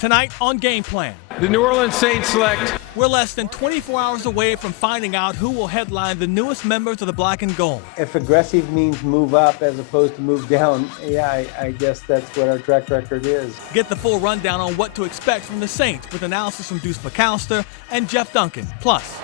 Tonight on Game Plan. The New Orleans Saints select. We're less than 24 hours away from finding out who will headline the newest members of the Black and Gold. If aggressive means move up as opposed to move down, yeah, I guess that's what our track record is. Get the full rundown on what to expect from the Saints with analysis from Deuce McAllister and Jeff Duncan. Plus,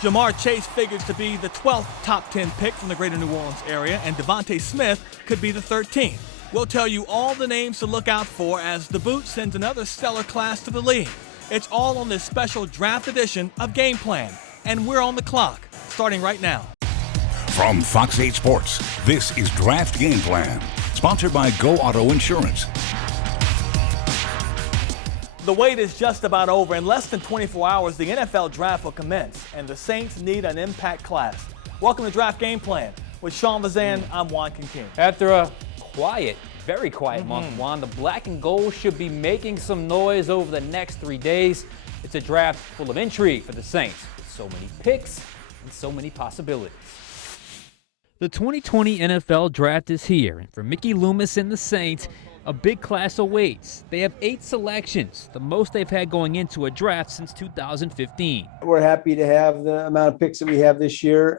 Jamar Chase figures to be the 12th top 10 pick from the greater New Orleans area, and Devontae Smith could be the 13th. We'll tell you all the names to look out for as the Boot sends another stellar class to the league. It's all on this special draft edition of Game Plan, and we're on the clock, starting right now. From Fox 8 Sports, this is Draft Game Plan, sponsored by Go Auto Insurance. The wait is just about over. In less than 24 hours, the NFL Draft will commence, and the Saints need an impact class. Welcome to Draft Game Plan. With Sean Vazan, I'm Juan Kincaid. After a very quiet month, Juan, the Black and Gold should be making some noise over the next 3 days. It's a draft full of intrigue for the Saints, with so many picks and so many possibilities. The 2020 NFL Draft is here, and for Mickey Loomis and the Saints, a big class awaits. They have 8 selections, the most they've had going into a draft since 2015. We're happy to have the amount of picks that we have this year.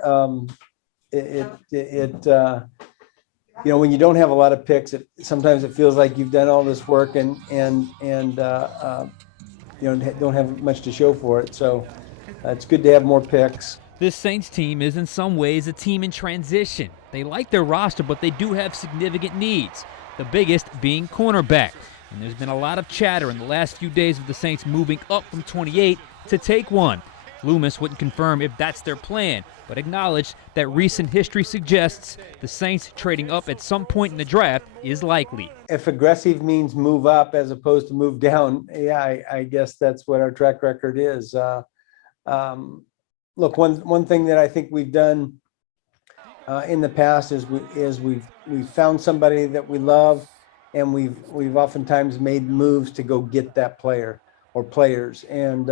When you don't have a lot of picks, sometimes it feels like you've done all this work and don't have much to show for it. So it's good to have more picks. This Saints team is in some ways a team in transition. They like their roster, but they do have significant needs, the biggest being cornerback. And there's been a lot of chatter in the last few days of the Saints moving up from 28 to take one. Loomis wouldn't confirm if that's their plan, but acknowledged that recent history suggests the Saints trading up at some point in the draft is likely. If aggressive means move up as opposed to move down, yeah, I guess that's what our track record is. Look, one thing that I think we've done in the past is we've found somebody that we love, and we've oftentimes made moves to go get that player or players. And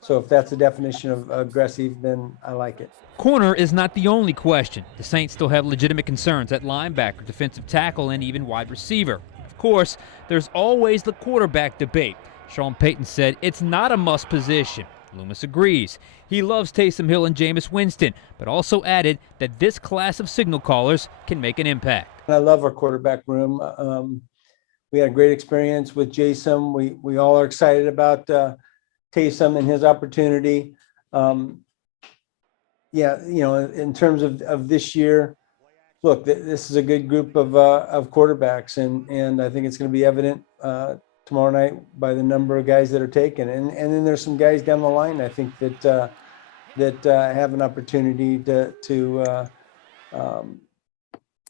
so if that's the definition of aggressive, then I like it. Corner is not the only question. The Saints still have legitimate concerns at linebacker, defensive tackle, and even wide receiver. Of course, there's always the quarterback debate. Sean Payton said it's not a must position. Loomis agrees. He loves Taysom Hill and Jameis Winston, but also added that this class of signal callers can make an impact. I love our quarterback room. We had a great experience with Jason. We all are excited about Taysom and his opportunity. In terms of this year, look, this is a good group of quarterbacks, and I think it's going to be evident tomorrow night by the number of guys that are taken. And then there's some guys down the line, I think, that have an opportunity to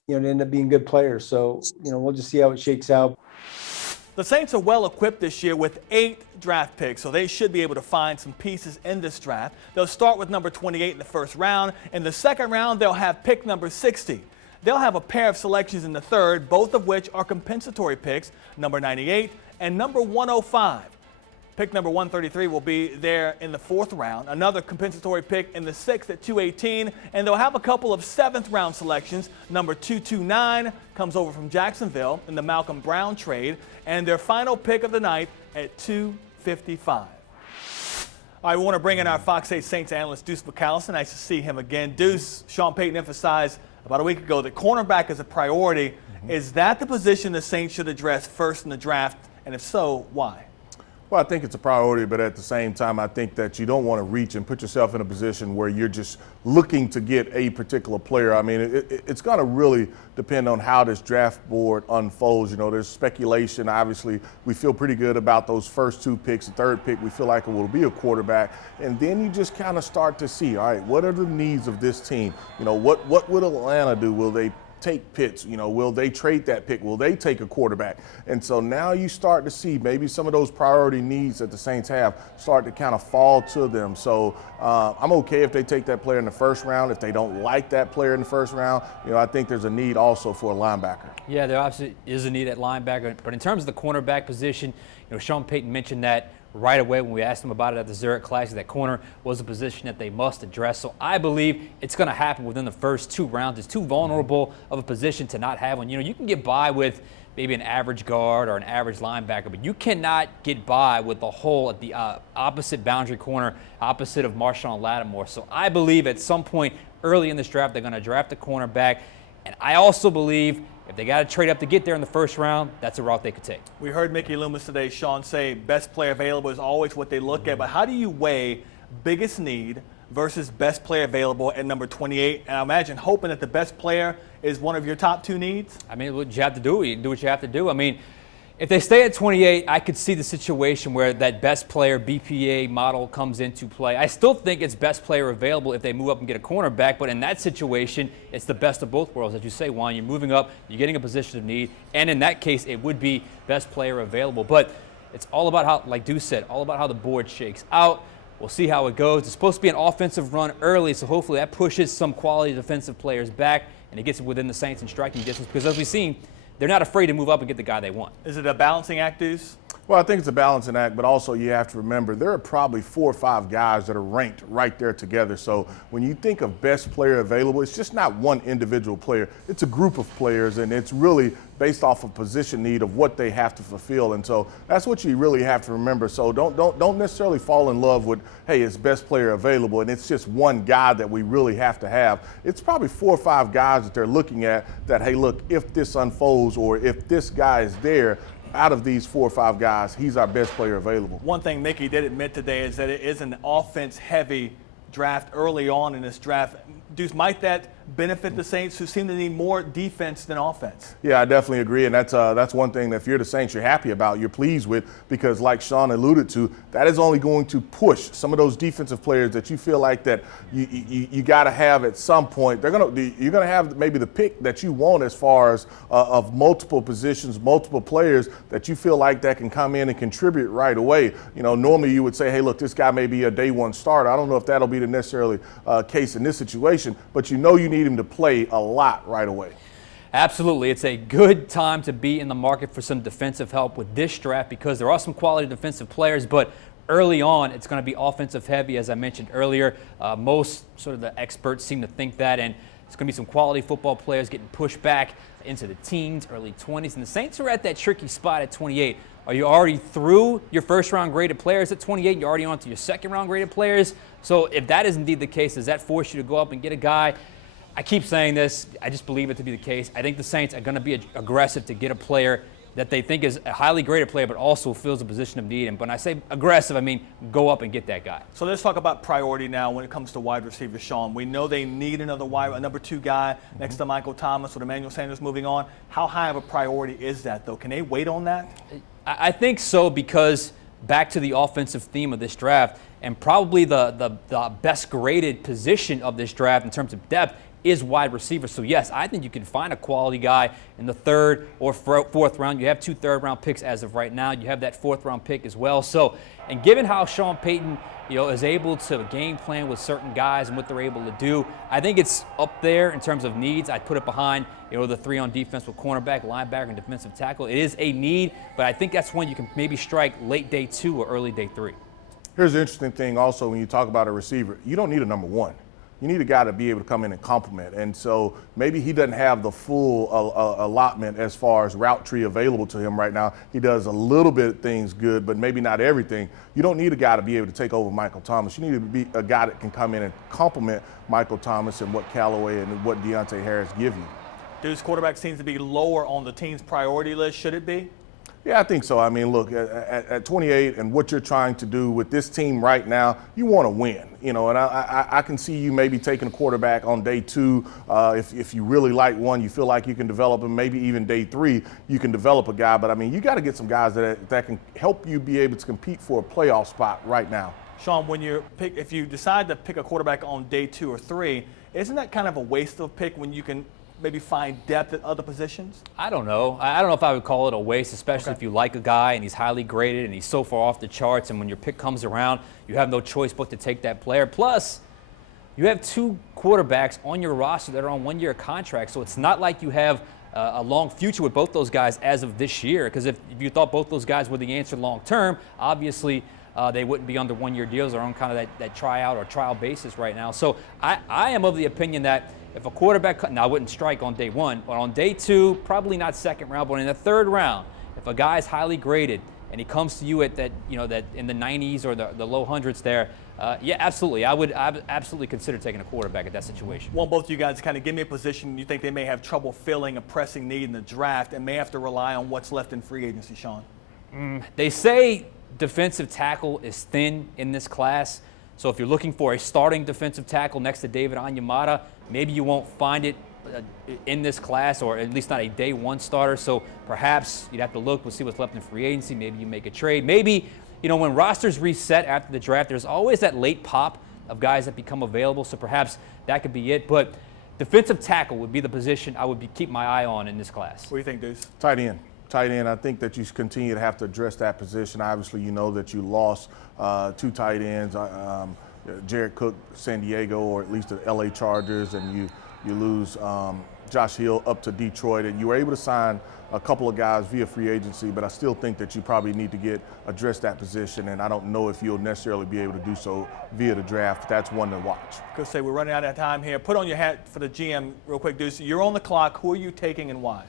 end up being good players. So, we'll just see how it shakes out. The Saints are well equipped this year with 8 draft picks, so they should be able to find some pieces in this draft. They'll start with number 28 in the first round. In the second round, they'll have pick number 60. They'll have a pair of selections in the third, both of which are compensatory picks, number 98 and number 105. Pick number 133 will be there in the fourth round, another compensatory pick in the sixth at 218, and they'll have a couple of seventh-round selections. Number 229 comes over from Jacksonville in the Malcolm Brown trade, and their final pick of the night at 255. All right, we want to bring in our Fox 8 Saints analyst, Deuce McAllister. Nice to see him again. Deuce, Sean Payton emphasized about a week ago that cornerback is a priority. Is that the position the Saints should address first in the draft, and if so, why? Well, I think it's a priority, but at the same time, I think that you don't want to reach and put yourself in a position where you're just looking to get a particular player. I mean, it's going to really depend on how this draft board unfolds. There's speculation. Obviously, we feel pretty good about those first 2 picks. The third pick, we feel like it will be a quarterback. And then you just kind of start to see, all right, what are the needs of this team? What will Atlanta do? Will they take Pitts? Will they trade that pick? Will they take a quarterback? And so now you start to see maybe some of those priority needs that the Saints have start to kind of fall to them. So I'm okay if they take that player in the first round. If they don't like that player in the first round, I think there's a need also for a linebacker. Yeah, there obviously is a need at linebacker. But in terms of the cornerback position, Sean Payton mentioned that right away when we asked him about it at the Zurich Classic. That corner was a position that they must address. So I believe it's going to happen within the first 2 rounds. It's too vulnerable of a position to not have one. You can get by with maybe an average guard or an average linebacker, but you cannot get by with the hole at the opposite boundary corner, opposite of Marshawn Lattimore. So I believe at some point early in this draft, they're going to draft a cornerback. And I also believe if they got to trade up to get there in the first round, that's a route they could take. We heard Mickey Loomis today, Sean, say best player available is always what they look at. But how do you weigh biggest need versus best player available at number 28? And I imagine hoping that the best player is one of your top 2 needs? I mean, what you have to do, you do what you have to do. I mean, if they stay at 28, I could see the situation where that best player BPA model comes into play. I still think it's best player available if they move up and get a cornerback, but in that situation, it's the best of both worlds. As you say, Juan, you're moving up, you're getting a position of need, and in that case, it would be best player available. But it's all about how, like Deuce said, all about how the board shakes out. We'll see how it goes. It's supposed to be an offensive run early, so hopefully that pushes some quality defensive players back, and it gets within the Saints in striking distance, because as we've seen, they're not afraid to move up and get the guy they want. Is it a balancing act, Deuce? Well, I think it's a balancing act, but also you have to remember there are probably 4 or 5 guys that are ranked right there together. So when you think of best player available, it's just not one individual player. It's a group of players, and it's really based off of position need of what they have to fulfill. And so that's what you really have to remember. So don't necessarily fall in love with, hey, it's best player available, and it's just one guy that we really have to have. It's probably 4 or 5 guys that they're looking at that, hey, look, if this unfolds or if this guy is there, out of these 4 or 5 guys, he's our best player available. One thing Mickey did admit today is that it is an offense-heavy draft early on in this draft. Deuce, might that benefit the Saints, who seem to need more defense than offense? Yeah, I definitely agree, and that's one thing that if you're the Saints, you're happy about, you're pleased with, because like Sean alluded to, that is only going to push some of those defensive players that you feel like that you got to have at some point. You're going to have maybe the pick that you want as far as of multiple positions, multiple players that you feel like that can come in and contribute right away. You know, normally you would say, hey, look, this guy may be a day one starter. I don't know if that'll be the necessarily case in this situation, but you know you need him to play a lot right away. Absolutely. It's a good time to be in the market for some defensive help with this draft, because there are some quality defensive players, but early on it's going to be offensive heavy, as I mentioned earlier. Most sort of the experts seem to think that, and it's going to be some quality football players getting pushed back into the teens, early 20s, and the Saints are at that tricky spot at 28. Are you already through your first-round graded players at 28? You're already on to your second-round graded players? So if that is indeed the case, does that force you to go up and get a guy? I keep saying this. I just believe it to be the case. I think the Saints are going to be aggressive to get a player that they think is a highly graded player, but also fills a position of need. And when I say aggressive, I mean go up and get that guy. So let's talk about priority now when it comes to wide receiver, Sean. We know they need a number 2 guy next to Michael Thomas with Emmanuel Sanders moving on. How high of a priority is that, though? Can they wait on that? I think so, because back to the offensive theme of this draft, and probably the best graded position of this draft in terms of depth is wide receiver. So yes, I think you can find a quality guy in the 3rd or 4th round. You have 2 third-round picks as of right now. You have that 4th-round pick as well. So, and given how Sean Payton, is able to game plan with certain guys and what they're able to do, I think it's up there in terms of needs. I'd put it behind, the 3 on defense with cornerback, linebacker, and defensive tackle. It is a need, but I think that's when you can maybe strike late day 2 or early day 3. Here's the interesting thing also when you talk about a receiver. You don't need a number 1. You need a guy to be able to come in and complement. And so maybe he doesn't have the full allotment as far as route tree available to him right now. He does a little bit of things good, but maybe not everything. You don't need a guy to be able to take over Michael Thomas. You need to be a guy that can come in and complement Michael Thomas and what Callaway and what Deontay Harris give you. Deuce, quarterback seems to be lower on the team's priority list. Should it be? Yeah, I think so. I mean, look, at 28 and what you're trying to do with this team right now, you want to win, and I can see you maybe taking a quarterback on day 2. If you really like one, you feel like you can develop him, maybe even day 3, you can develop a guy. But, I mean, you got to get some guys that can help you be able to compete for a playoff spot right now. Sean, if you decide to pick a quarterback on day 2 or 3, isn't that kind of a waste of a pick when you can maybe find depth at other positions? I don't know. I don't know if I would call it a waste, especially if you like a guy and he's highly graded and he's so far off the charts, and when your pick comes around, you have no choice but to take that player. Plus, you have 2 quarterbacks on your roster that are on 1-year contracts, so it's not like you have a long future with both those guys as of this year, because if you thought both those guys were the answer long term, obviously they wouldn't be under 1-year deals. They're on kind of that tryout or trial basis right now. So I am of the opinion that if a quarterback, now I wouldn't strike on day one, but on day two, probably not second round, but in the third round, if a guy is highly graded and he comes to you at that, that in the 90s or the low hundreds there, yeah, absolutely. I would absolutely consider taking a quarterback at that situation. Want both of you guys to kind of give me a position you think they may have trouble filling a pressing need in the draft and may have to rely on what's left in free agency, Sean? They say defensive tackle is thin in this class. So if you're looking for a starting defensive tackle next to David Onyemata, maybe you won't find it in this class, or at least not a day one starter. So perhaps you'd have to look, we'll see what's left in free agency. Maybe you make a trade. Maybe, when rosters reset after the draft, there's always that late pop of guys that become available. So perhaps that could be it. But defensive tackle would be the position I would keep my eye on in this class. What do you think, Deuce? Tight end. I think that you continue to have to address that position. Obviously, you know that you lost two tight ends, Jared Cook, San Diego, or at least the LA Chargers, and you lose Josh Hill up to Detroit, and you were able to sign a couple of guys via free agency, but I still think that you probably need to address that position, and I don't know if you'll necessarily be able to do so via the draft. That's one to watch. Go say we're running out of time here. Put on your hat for the GM real quick, Deuce. You're on the clock. Who are you taking and why?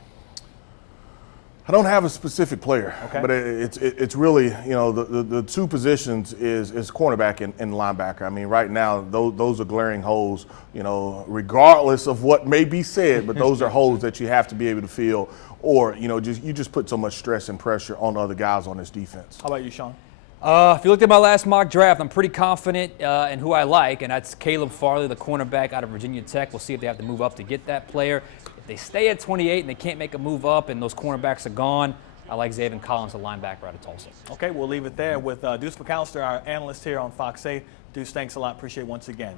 I don't have a specific player, okay, but it's really, the two positions is cornerback and linebacker. I mean, right now, those are glaring holes, regardless of what may be said, but those are holes that you have to be able to fill, or, you just put so much stress and pressure on other guys on this defense. How about you, Sean? If you looked at my last mock draft, I'm pretty confident in who I like, and that's Caleb Farley, the cornerback out of Virginia Tech. We'll see if they have to move up to get that player. If they stay at 28 and they can't make a move up and those cornerbacks are gone, I like Zaven Collins, a linebacker out of Tulsa. Okay, we'll leave it there with Deuce McAllister, our analyst here on Fox 8. Deuce, thanks a lot. Appreciate it once again.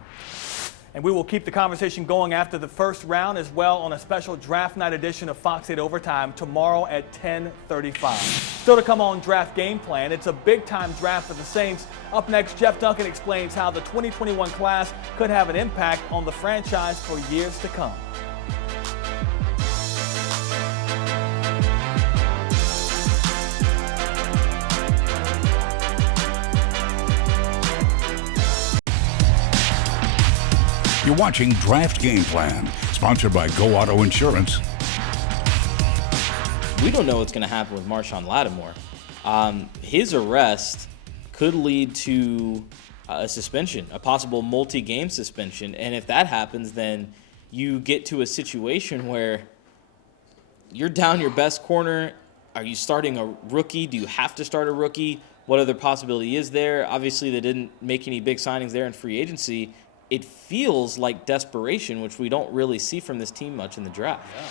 And we will keep the conversation going after the first round as well on a special draft night edition of Fox 8 Overtime tomorrow at 10:35. Still to come on Draft Game Plan, it's a big-time draft for the Saints. Up next, Jeff Duncan explains how the 2021 class could have an impact on the franchise for years to come. You're watching Draft Game Plan, sponsored by Go Auto Insurance. We don't know what's going to happen with Marshawn Lattimore. His arrest could lead to a suspension, a possible multi-game suspension. And if that happens, then you get to a situation where you're down your best corner. Are you starting a rookie? Do you have to start a rookie? What other possibility is there? Obviously, they didn't make any big signings there in free agency. It feels like desperation, which we don't really see from this team much in the draft. Yeah.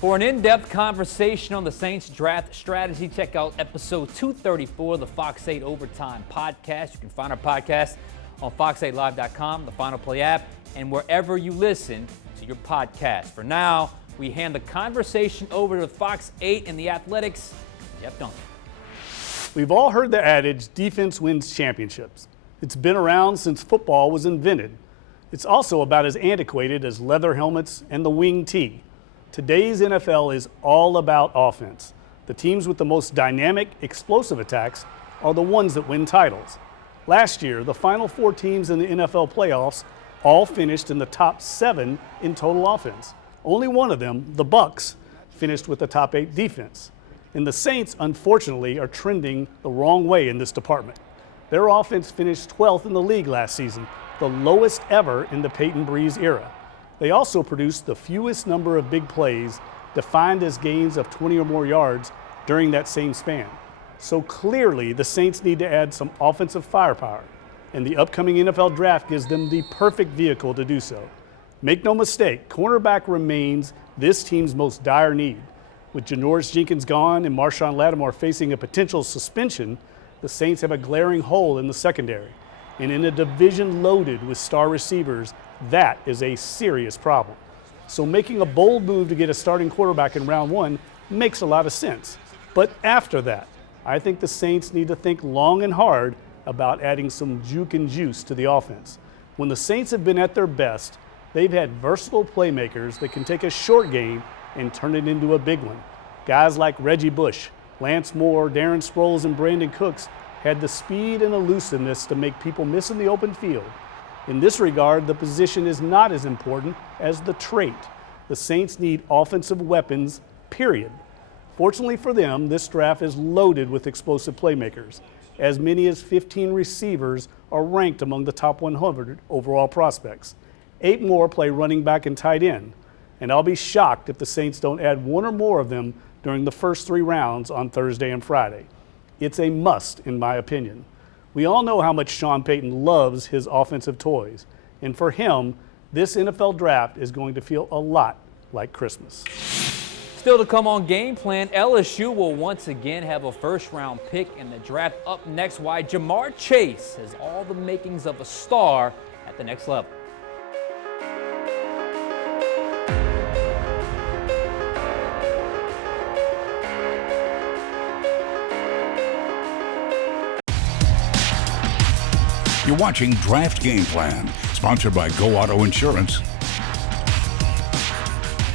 For an in-depth conversation on the Saints draft strategy, check out episode 234 of the Fox 8 Overtime podcast. You can find our podcast on fox8live.com, the Final Play app, and wherever you listen to your podcast. For now, we hand the conversation over to Fox 8 and the Athletics, Jeff Duncan. We've all heard the adage, defense wins championships. It's been around since football was invented. It's also about as antiquated as leather helmets and the wing tee. Today's NFL is all about offense. The teams with the most dynamic, explosive attacks are the ones that win titles. Last year, the final four teams in the NFL playoffs all finished in the top 7 in total offense. Only one of them, the Bucs, finished with the top 8 defense. And the Saints, unfortunately, are trending the wrong way in this department. Their offense finished 12th in the league last season, the lowest ever in the Peyton Breeze era. They also produced the fewest number of big plays, defined as gains of 20 or more yards, during that same span. So clearly, the Saints need to add some offensive firepower, and the upcoming NFL draft gives them the perfect vehicle to do so. Make no mistake, cornerback remains this team's most dire need. With Janoris Jenkins gone and Marshawn Lattimore facing a potential suspension, the Saints have a glaring hole in the secondary. And in a division loaded with star receivers, that is a serious problem. So making a bold move to get a starting quarterback in round 1 makes a lot of sense. But after that, I think the Saints need to think long and hard about adding some juke and juice to the offense. When the Saints have been at their best, they've had versatile playmakers that can take a short game and turn it into a big one. Guys like Reggie Bush, Lance Moore, Darren Sproles, and Brandon Cooks had the speed and elusiveness to make people miss in the open field. In this regard, the position is not as important as the trait. The Saints need offensive weapons, period. Fortunately for them, this draft is loaded with explosive playmakers. As many as 15 receivers are ranked among the top 100 overall prospects. 8 more play running back and tight end. And I'll be shocked if the Saints don't add 1 or more of them during the first 3 rounds on Thursday and Friday. It's a must, in my opinion. We all know how much Sean Payton loves his offensive toys. And for him, this NFL draft is going to feel a lot like Christmas. Still to come on Game Plan, LSU will once again have a first-round pick in the draft. Up next, why Ja'Marr Chase has all the makings of a star at the next level. You're watching Draft Game Plan, sponsored by Go Auto Insurance.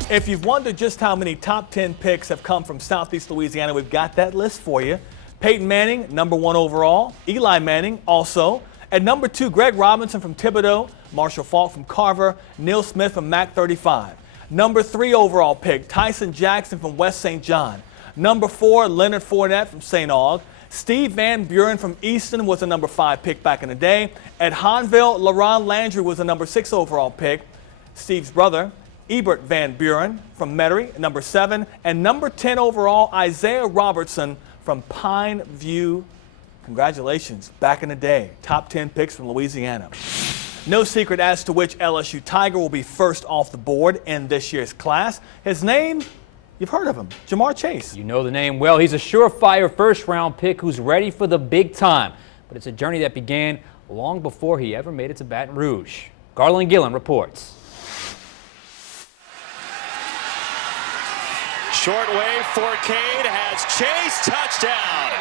If you've wondered just how many top 10 picks have come from Southeast Louisiana, we've got that list for you. Peyton Manning, number 1 overall. Eli Manning, also. At number 2, Greg Robinson from Thibodaux. Marshall Faulk from Carver. Neil Smith from MAC 35. Number 3 overall pick, Tyson Jackson from West St. John. Number 4, Leonard Fournette from St. Aug. Steve Van Buren from Easton was a number 5 pick back in the day. At Hahnville, LaRon Landry was a number 6 overall pick. Steve's brother, Ebert Van Buren from Metairie, number 7. And number 10 overall, Isaiah Robertson from Pine View. Congratulations, back in the day. Top 10 picks from Louisiana. No secret as to which LSU Tiger will be first off the board in this year's class. His name, you've heard of him, Ja'Marr Chase. You know the name well. He's a surefire first-round pick who's ready for the big time. But it's a journey that began long before he ever made it to Baton Rouge. Garland Gillen reports. Short wave for Cade has Chase, touchdown.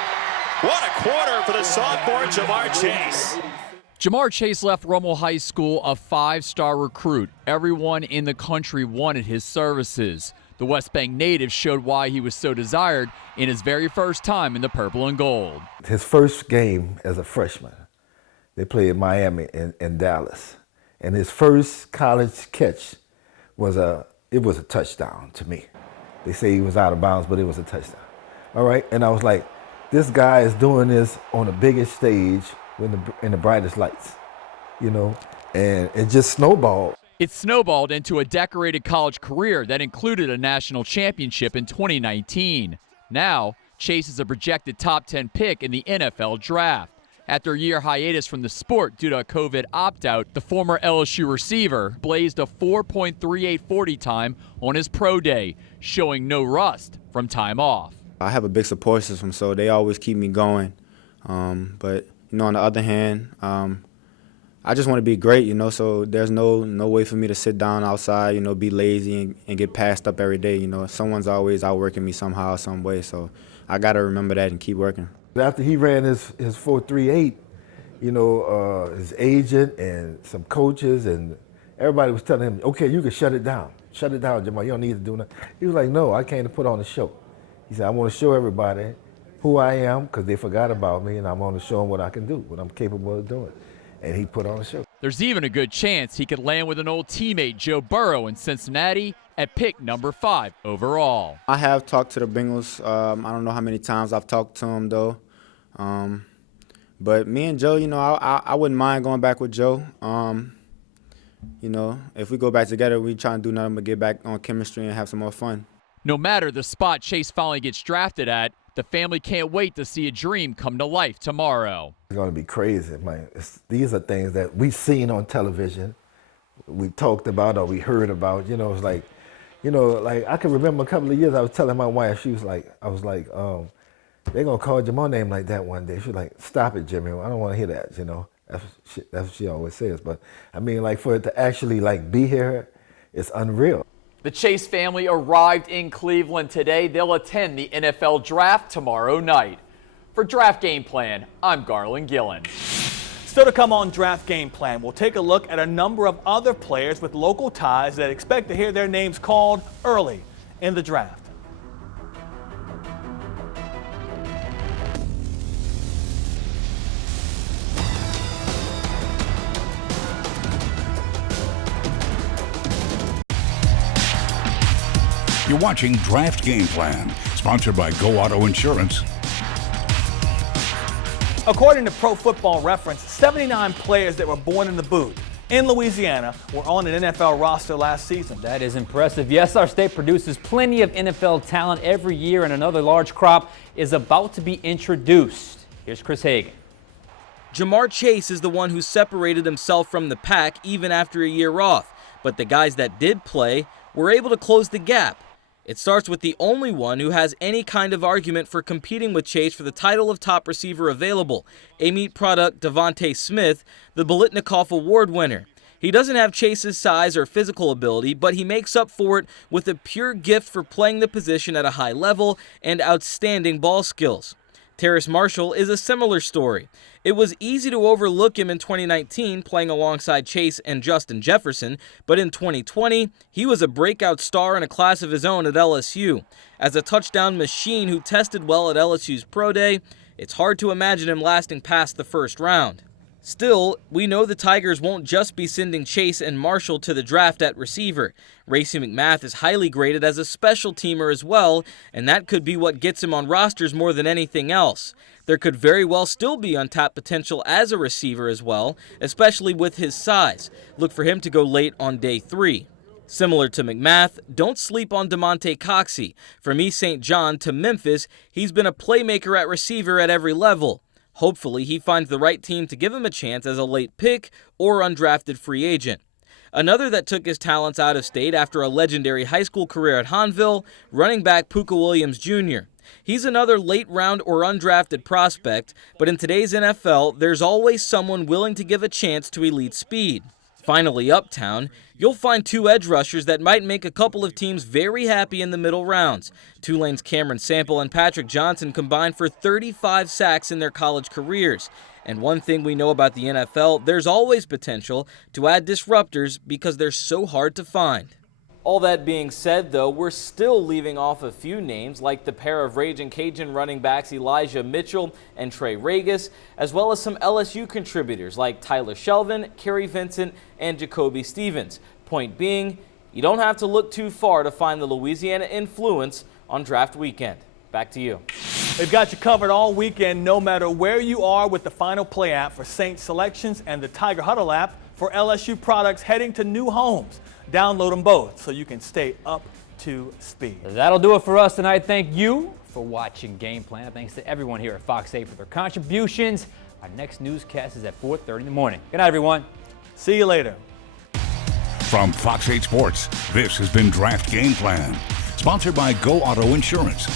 What a quarter for the sophomore Ja'Marr Chase. Ja'Marr Chase left Rummel High School a 5-star recruit. Everyone in the country wanted his services. The West Bank native showed why he was so desired in his very first time in the purple and gold. His first game as a freshman, they played Miami and Dallas. And his first college catch was a touchdown to me. They say he was out of bounds, but it was a touchdown. All right, and I was like, this guy is doing this on the biggest stage in the brightest lights, you know, and it just snowballed. It snowballed into a decorated college career that included a national championship in 2019. Now, Chase is a projected top 10 pick in the NFL draft. After a year hiatus from the sport due to a COVID opt-out, the former LSU receiver blazed a 4.38 40 time on his pro day, showing no rust from time off. I have a big support system, so they always keep me going. But, you know, on the other hand, I just want to be great, you know, so there's no way for me to sit down outside, you know, be lazy and get passed up every day. You know, someone's always outworking me somehow, some way, so I got to remember that and keep working. After he ran his 4.38, you know, his agent and some coaches and everybody was telling him, okay, you can shut it down. Shut it down, Ja'Marr, you don't need to do nothing. He was like, no, I came to put on a show. He said, I want to show everybody who I am because they forgot about me, and I want to show them what I can do, what I'm capable of doing. And he put on a show. There's even a good chance he could land with an old teammate, Joe Burrow, in Cincinnati at pick number 5 overall. I have talked to the Bengals. I don't know how many times I've talked to them, though. But me and Joe, you know, I wouldn't mind going back with Joe. You know, if we go back together, we try and do nothing but get back on chemistry and have some more fun. No matter the spot Chase finally gets drafted at, the family can't wait to see a dream come to life tomorrow. It's going to be crazy, man. These are things that we've seen on television, we talked about or we heard about. You know, it's like, you know, like I can remember a couple of years I was telling my wife, they're going to call Ja'Marr name like that one day. She was like, stop it, Jimmy. I don't want to hear that, you know. That's what she always says. But, I mean, like, for it to actually, like, be here, it's unreal. The Chase family arrived in Cleveland today. They'll attend the NFL Draft tomorrow night. For Draft Game Plan, I'm Garland Gillen. Still to come on Draft Game Plan, we'll take a look at a number of other players with local ties that expect to hear their names called early in the draft. You're watching Draft Game Plan, sponsored by Go Auto Insurance. According to Pro Football Reference, 79 players that were born in the boot in Louisiana were on an NFL roster last season. That is impressive. Yes, our state produces plenty of NFL talent every year, and another large crop is about to be introduced. Here's Chris Hagan. Ja'Marr Chase is the one who separated himself from the pack even after a year off, but the guys that did play were able to close the gap. It starts with the only one who has any kind of argument for competing with Chase for the title of top receiver available, a meat product Devontae Smith, the Biletnikoff Award winner. He doesn't have Chase's size or physical ability, but he makes up for it with a pure gift for playing the position at a high level and outstanding ball skills. Terrace Marshall is a similar story. It was easy to overlook him in 2019 playing alongside Chase and Justin Jefferson, but in 2020, he was a breakout star in a class of his own at LSU. As a touchdown machine who tested well at LSU's Pro Day, it's hard to imagine him lasting past the first round. Still, we know the Tigers won't just be sending Chase and Marshall to the draft at receiver. Racey McMath is highly graded as a special teamer as well, and that could be what gets him on rosters more than anything else. There could very well still be untapped potential as a receiver as well, especially with his size. Look for him to go late on day 3. Similar to McMath, don't sleep on Damonte Coxey. From East St. John to Memphis, he's been a playmaker at receiver at every level. Hopefully, he finds the right team to give him a chance as a late pick or undrafted free agent. Another that took his talents out of state after a legendary high school career at Hahnville, running back Puka Williams Jr. He's another late round or undrafted prospect, but in today's NFL, there's always someone willing to give a chance to elite speed. Finally, uptown, you'll find 2 edge rushers that might make a couple of teams very happy in the middle rounds. Tulane's Cameron Sample and Patrick Johnson combined for 35 sacks in their college careers. And one thing we know about the NFL, there's always potential to add disruptors because they're so hard to find. All that being said, though, we're still leaving off a few names like the pair of Ragin' Cajun running backs Elijah Mitchell and Trey Regis, as well as some LSU contributors like Tyler Shelvin, Kerry Vincent, and Jacoby Stevens. Point being, you don't have to look too far to find the Louisiana influence on draft weekend. Back to you. They've got you covered all weekend, no matter where you are, with the Final Play app for Saints selections and the Tiger Huddle app for LSU products heading to new homes. Download them both so you can stay up to speed. That'll do it for us tonight. Thank you for watching Game Plan. Thanks to everyone here at Fox 8 for their contributions. Our next newscast is at 4:30 in the morning. Good night, everyone. See you later. From Fox 8 Sports, this has been Draft Game Plan, sponsored by Go Auto Insurance.